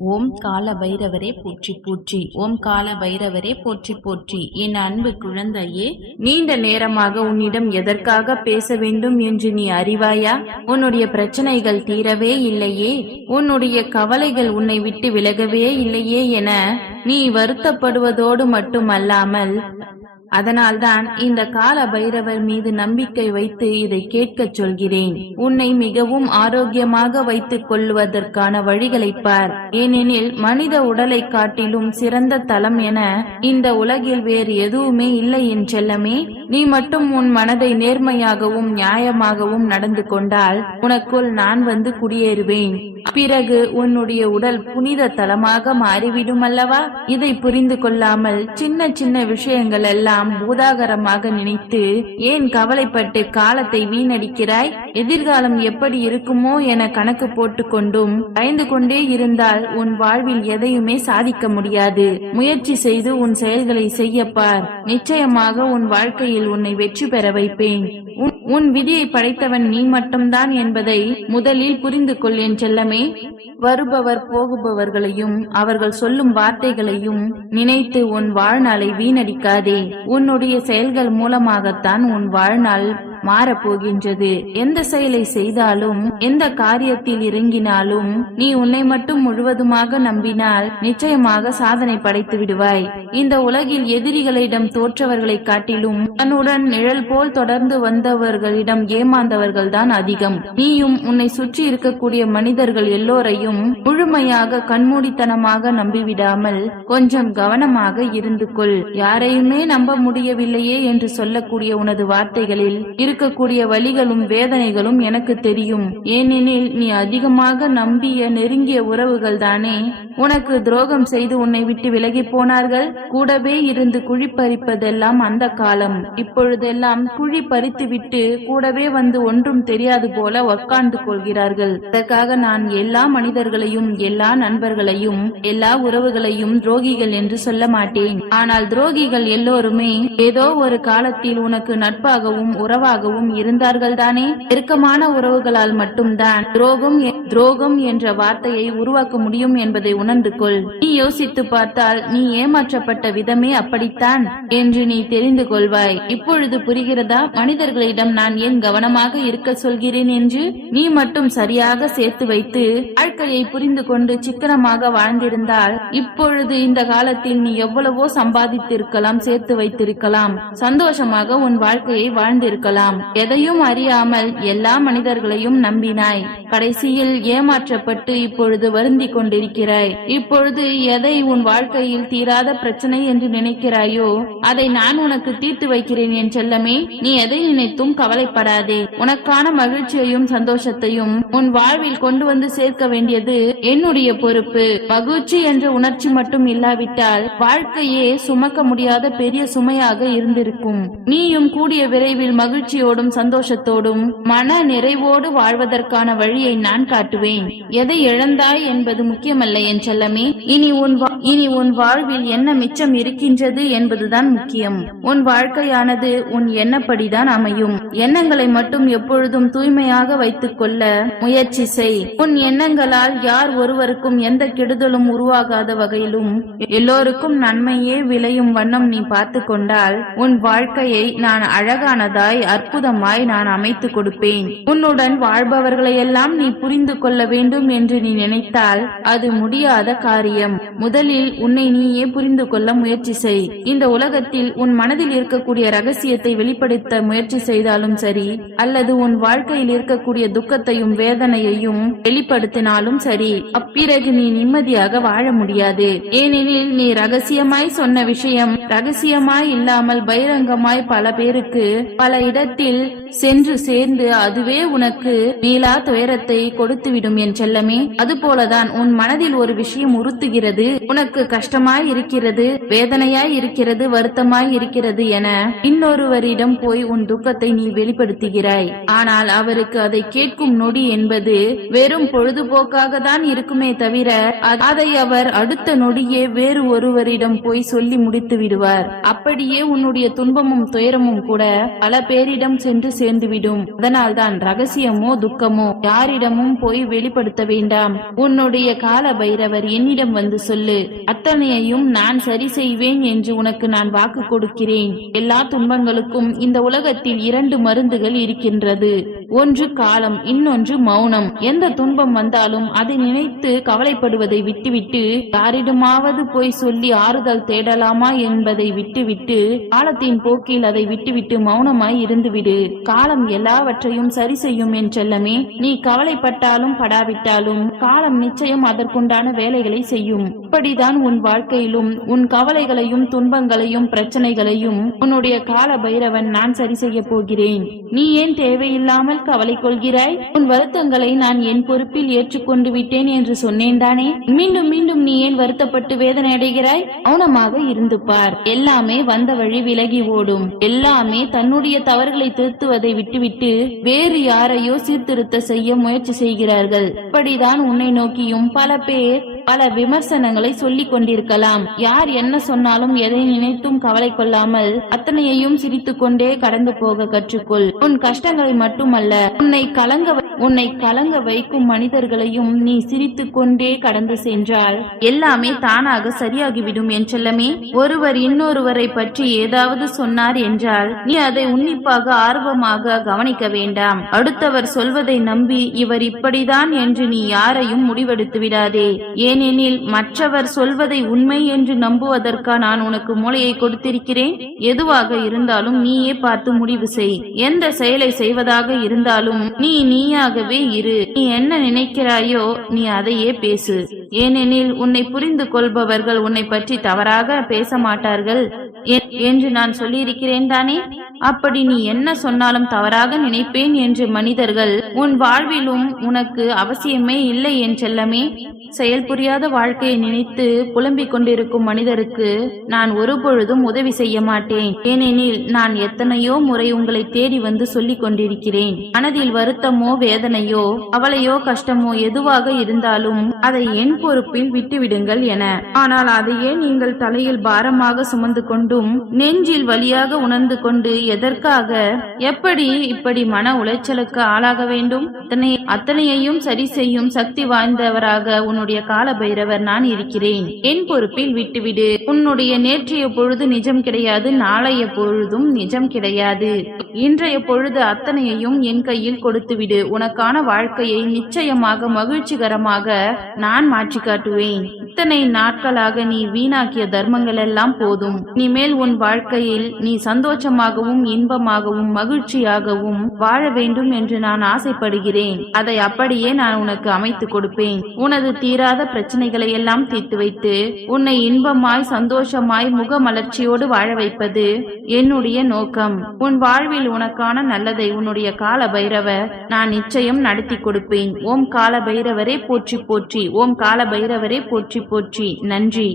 ஓம் கால பைரவரே போற்றி போற்றி ஓம் கால பைரவரே போற்றி போற்றி. என் அன்பு குழந்தையே நீண்ட நேரமாக உன்னிடம் எதற்காக பேச வேண்டும் என்று நீ அறிவாயா? உன்னுடைய பிரச்சனைகள் தீரவே இல்லையே உன்னுடைய கவலைகள் உன்னை விட்டு விலகவே இல்லையே என நீ வருத்தப்படுவதோடு மட்டுமல்லாமல் அதனால்தான் இந்த கால பைரவர் மீது நம்பிக்கை வைத்து இதை கேட்கச் சொல்கிறேன். உன்னை மிகவும் ஆரோக்கியமாக வைத்துக் கொள்வதற்கான வழிகளை பார். ஏனெனில் மனித உடலை காட்டிலும் சிறந்த தலம் என இந்த உலகில் வேறு எதுவுமே இல்லை என் செல்லமே. நீ மட்டும் உன் மனதை நேர்மையாகவும் நியாயமாகவும் நடந்து கொண்டால் உனக்குள் நான் வந்து குடியேறுவேன். பிறகு உன்னுடைய உடல் புனித தலமாக மாறிவிடும் அல்லவா இதை புரிந்து கொள்ளாமல் சின்ன சின்ன விஷயங்கள் எல்லாம் பூதாகரமாக நினைத்து ஏன் கவலைப்பட்டு காலத்தை வீணடிக்கிறாய்? எதிர்காலம் எப்படி இருக்குமோ என கணக்கு போட்டுக்கொண்டும் பயந்து கொண்டே இருந்தால் உன் வாழ்வில் எதையுமே சாதிக்க முடியாது. முயற்சி செய்து உன் செயல்களை செய்யப்பார் நிச்சயமாக உன் வாழ்க்கையில் உன்னை வெற்றி பெற வைப்பேன். உன்- உன் விதியை படைத்தவன் நீ மட்டும்தான் என்பதை முதலில் புரிந்து கொள் என் செல்லமே. வருபவர் போகுபவர்களையும் அவர்கள் சொல்லும் வார்த்தைகளையும் நினைத்து உன் வாழ்நாளை வீணடிக்காதே. உன்னுடைய செயல்கள் மூலமாகத்தான் உன் வாழ்நாள் மாறப்போகின்றது. எந்த செயலை செய்தாலும் எந்த காரியத்தில் இறங்கினாலும் நீ உன்னை மட்டும் முழுவதுமாக நம்பினால் நிச்சயமாக சாதனை படைத்து விடுவாய். இந்த உலகில் எதிரிகளிடம் தோற்றவர்களை காட்டிலும் தன்னுடன் நிழல் போல் தொடர்ந்து வந்தவர்களிடம் ஏமாந்தவர்கள் தான் அதிகம். நீயும் உன்னை சுற்றி இருக்கக்கூடிய மனிதர்கள் எல்லோரையும் முழுமையாக கண்மூடித்தனமாக நம்பிவிடாமல் கொஞ்சம் கவனமாக இருந்து கொள். யாரையுமே நம்ப முடியவில்லையே என்று சொல்லக்கூடிய உனது வார்த்தைகளில் இரு இருக்கக்கூடிய வழிகளும் வேதனைகளும் எனக்கு தெரியும். ஏனெனில் நீ அதிகமாக நம்பிய நெருங்கிய உறவுகள் தானே? உனக்கு துரோகம் செய்து உன்னை விட்டு விலகி போனார்கள்? கூடவே இருந்து குழி பறிப்பதெல்லாம் அந்த காலம். இப்பொழுதெல்லாம் குழி பறித்து விட்டு கூடவே வந்து ஒன்றும் தெரியாது போல உட்கார்ந்து கொள்கிறார்கள். அதற்காக நான் எல்லா மனிதர்களையும் எல்லா நண்பர்களையும் எல்லா உறவுகளையும் துரோகிகள் என்று சொல்ல மாட்டேன். ஆனால் துரோகிகள் எல்லோருமே ஏதோ ஒரு காலத்தில் உனக்கு நட்பாகவும் உறவாக நட்பாகவும் இருந்தார்கள் தானே நெருக்கமான உறவுகளால் மட்டும்தான் துரோகம் துரோகம் என்ற வார்த்தையை உருவாக்க முடியும் என்பதை உணர்ந்து கொள். நீ யோசித்து பார்த்தால் நீ ஏமாற்றப்பட்ட விதமே அப்படித்தான் என்று நீ தெரிந்து கொள்வாய். இப்பொழுது புரிகிறதா? மனிதர்களிடம் நான் ஏன் கவனமாக இருக்க சொல்கிறேன் என்று? நீ மட்டும் சரியாக சேர்த்து வைத்து வாழ்க்கையை புரிந்து கொண்டு சிக்கனமாக வாழ்ந்திருந்தால் இப்பொழுது இந்த காலத்தில் நீ எவ்வளவோ சம்பாதித்திருக்கலாம் சேர்த்து வைத்திருக்கலாம். சந்தோஷமாக உன் வாழ்க்கையை வாழ்ந்திருக்கலாம். எதையும் அறியாமல் எல்லா மனிதர்களையும் நம்பினாய். கடைசியில் ஏமாற்றப்பட்டு இப்பொழுது வருந்தி கொண்டிருக்கிறாய். இப்பொழுது எதை உன் வாழ்க்கையில் தீராத பிரச்சனை என்று நினைக்கிறாயோ அதை நான் உனக்கு தீர்த்து வைக்கிறேன் என் செல்லமே. நீ எதை நினைத்தும் கவலைப்படாதே. உனக்கான மகிழ்ச்சியையும் சந்தோஷத்தையும் உன் வாழ்வில் கொண்டு வந்து சேர்க்க வேண்டியது என்னுடைய பொறுப்பு. மகிழ்ச்சி என்ற உணர்ச்சி மட்டும் இல்லாவிட்டால் வாழ்க்கையே சுமக்க முடியாத பெரிய சுமையாக இருந்திருக்கும். நீயும் கூடிய விரைவில் மகிழ்ச்சி மகிழ்ச்சியோடும் சந்தோஷத்தோடும் மன நிறைவோடு வாழ்வதற்கான வழியை நான் காட்டுவேன். எதை இழந்தாய் என்பது முக்கியமல்ல என் செல்லமே. இனி உன் இனி உன் வாழ்வில் என்ன மிச்சம் இருக்கின்றது என்பதுதான் முக்கியம். உன் வாழ்க்கையானது உன் எண்ணப்படிதான் அமையும். எண்ணங்களை மட்டும் எப்பொழுதும் தூய்மையாக வைத்துக் கொள்ள முயற்சி செய். உன் எண்ணங்களால் யார் ஒருவருக்கும் எந்த கெடுதலும் உருவாகாத வகையிலும் எல்லோருக்கும் நன்மையே விளையும் வண்ணம் நீ பார்த்து கொண்டால் உன் வாழ்க்கையை நான் அழகானதாய் அற்புதமாய் நான் அமைத்து கொடுப்பேன். உன்னுடன் வாழ்பவர்களையெல்லாம் நீ புரிந்து கொள்ள வேண்டும் என்று நீ நினைத்தால் அது முடியாத காரியம். முதலில் உன்னை நீயே புரிந்து கொள்ள முயற்சி செய். இந்த உலகத்தில் உன் மனதில் இருக்கக்கூடிய ரகசியத்தை வெளிப்படுத்த முயற்சி செய்தாலும் சரி அல்லது உன் வாழ்க்கையில் இருக்கக்கூடிய துக்கத்தையும் வேதனையையும் வெளிப்படுத்தினாலும் சரி அப்பிறகு நீ நிம்மதியாக வாழ முடியாது. ஏனெனில் நீ ரகசியமாய் சொன்ன விஷயம் ரகசியமாய் இல்லாமல் பகிரங்கமாய் பல பேருக்கு பல இடத்தில் இடத்தில் சென்று சேர்ந்து அதுவே உனக்கு மீளா துயரத்தை கொடுத்துவிடும் என் செல்லமே. அதுபோலதான் உன் மனதில் ஒரு விஷயம் உறுத்துகிறது. உனக்கு கஷ்டமாய் இருக்கிறது வேதனையாய் இருக்கிறது வருத்தமாய் இருக்கிறது என இன்னொருவரிடம் போய் உன் துக்கத்தை நீ வெளிப்படுத்துகிறாய். ஆனால் அவருக்கு அதை கேட்கும் நொடி என்பது வெறும் பொழுதுபோக்காக தான் இருக்குமே தவிர அதை அவர் அடுத்த நொடியே வேறு ஒருவரிடம் போய் சொல்லி முடித்து விடுவார் அப்படியே உன்னுடைய துன்பமும் துயரமும் கூட பல பேரிடம் அவர்களிடம் சென்று சேர்ந்துவிடும். அதனால்தான் ரகசியமோ துக்கமோ யாரிடமும் போய் வெளிப்படுத்த வேண்டாம். உன்னுடைய கால பைரவர் என்னிடம் வந்து சொல்லு. அத்தனையையும் நான் சரி செய்வேன் என்று உனக்கு நான் வாக்கு கொடுக்கிறேன். எல்லா துன்பங்களுக்கும் இந்த உலகத்தில் இரண்டு மருந்துகள் இருக்கின்றது. ஒன்று காலம் இன்னொன்று மௌனம். எந்த துன்பம் வந்தாலும் அதை நினைத்து கவலைப்படுவதை விட்டுவிட்டு யாரிடமாவது போய் சொல்லி ஆறுதல் தேடலாமா என்பதை விட்டுவிட்டு காலத்தின் போக்கில் அதை விட்டுவிட்டு மௌனமாய் விடு. காலம் எல்லாவற்றையும் சரி செய்யும் என் செல்லமே. நீ கவலைப்பட்டாலும் படாவிட்டாலும் காலம் நிச்சயம் அதற்குண்டான வேலைகளை செய்யும். இப்படிதான் உன் வாழ்க்கையிலும் உன் கவலைகளையும் துன்பங்களையும் பிரச்சனைகளையும் உன்னுடைய கால பைரவன் நான் சரி செய்ய போகிறேன். நீ ஏன் தேவையில்லாமல் கவலை கொள்கிறாய்? உன் வருத்தங்களை நான் என் பொறுப்பில் ஏற்றுக்கொண்டு விட்டேன் என்று சொன்னேன் தானே? மீண்டும் மீண்டும் நீ ஏன் வருத்தப்பட்டு வேதனை அடைகிறாய்? மௌனமாக இருந்து பார். எல்லாமே வந்த வழி விலகி ஓடும். எல்லாமே தன்னுடைய தவறுகள் திருத்துவதை விட்டுவிட்டு வேறு யாரையோ சீர்திருத்த செய்ய முயற்சி செய்கிறார்கள். இப்படிதான் உன்னை நோக்கியும் பல பேர் பல விமர்சனங்களை சொல்லிக் கொண்டிருக்கலாம். யார் என்ன சொன்னாலும் எதை நினைத்தும் கவலை கொள்ளாமல் அத்தனையையும் சிரித்துக் கொண்டே கடந்து போக கற்றுக்கொள். உன் கஷ்டங்களை மட்டுமல்ல உன்னை கலங்க உன்னை கலங்க வைக்கும் மனிதர்களையும் நீ சிரித்துக் கொண்டே கடந்து சென்றால் எல்லாமே தானாக சரியாகிவிடும் என் செல்லமே. ஒருவர் இன்னொருவரை பற்றி ஏதாவது சொன்னார் என்றால் நீ அதை உன்னிப்பாக ஆர்வமாக கவனிக்க வேண்டாம். அடுத்தவர் சொல்வதை நம்பி இவர் இப்படிதான் என்று நீ யாரையும் முடிவெடுத்து விடாதே. ஏனெனில் மற்றவர் சொல்வதை உண்மை என்று நம்புவதற்கா நான் உனக்கு மூளையை கொடுத்திருக்கிறேன்? எதுவாக இருந்தாலும் நீயே பார்த்து முடிவு செய். எந்த செயலை செய்வதாக இருந்தாலும் நீ நீயாகவே இரு. நீ என்ன நினைக்கிறாயோ நீ அதையே பேசு. ஏனெனில் உன்னை புரிந்து கொள்பவர்கள் உன்னை பற்றி தவறாக பேச மாட்டார்கள். என்று நான் சொல்லியிருக்கிறேன் தானே? அப்படி நீ என்ன சொன்னாலும் தவறாக நினைப்பேன் என்று மனிதர்கள் உன் வாழ்விலும் உனக்கு அவசியமே இல்லை என் செல்லமே. செயல் புரியாத வாழ்க்கையை நினைத்து புலம்பிக் கொண்டிருக்கும் மனிதருக்கு நான் ஒருபொழுதும் உதவி செய்ய மாட்டேன். ஏனெனில் நான் எத்தனையோ முறை உங்களை தேடி வந்து சொல்லிக் கொண்டிருக்கிறேன். மனதில் வருத்தமோ வேதனையோ அவளையோ கஷ்டமோ எதுவாக இருந்தாலும் அதை என் பொறுப்பில் விட்டுவிடுங்கள் என. ஆனால் அதையே நீங்கள் தலையில் பாரமாக சுமந்து கொண்டும் நெஞ்சில் வழியாக உணர்ந்து கொண்டு எதற்காக? எப்படி இப்படி மன உளைச்சலுக்கு ஆளாக வேண்டும்? அத்தனை அத்தனையையும் சரி செய்யும் சக்தி வாய்ந்தவராக உன்னுடைய கால பைரவர் நான் இருக்கிறேன். என் பொறுப்பில் விட்டுவிடு. உன்னுடைய நேற்றைய பொழுது நிஜம் கிடையாது நாளைய பொழுதும் நிஜம் கிடையாது. இன்றைய பொழுது அத்தனையையும் என் கையில் கொடுத்துவிடு. உனக்கான வாழ்க்கையை நிச்சயமாக மகிழ்ச்சிகரமாக நான் மாற்றி காட்டுவேன் இத்தனை நாட்களாக நீ வீணாக்கிய தர்மங்கள் எல்லாம் போதும். இனிமேல் உன் வாழ்க்கையில் நீ சந்தோஷமாகவும் இன்பமாகவும் மகிழ்ச்சியாகவும் வாழ வேண்டும் என்று நான் ஆசைப்படுகிறேன். அதை அப்படியே நான் உனக்கு அமைத்து கொடுப்பேன். உனது தீராத பிரச்சனைகளை எல்லாம் தீர்த்து வைத்து உன்னை இன்பமாய் சந்தோஷமாய் முகமலர்ச்சியோடு வாழ வைப்பது என்னுடைய நோக்கம். உன் வாழ்வில் உனக்கான நல்லதை உன்னுடைய கால பைரவ நான் நிச்சயம் நடத்தி கொடுப்பேன். ஓம் கால பைரவரே போற்றி போற்றி. ஓம் கால பைரவரே போற்றி போற்றி நன்றி.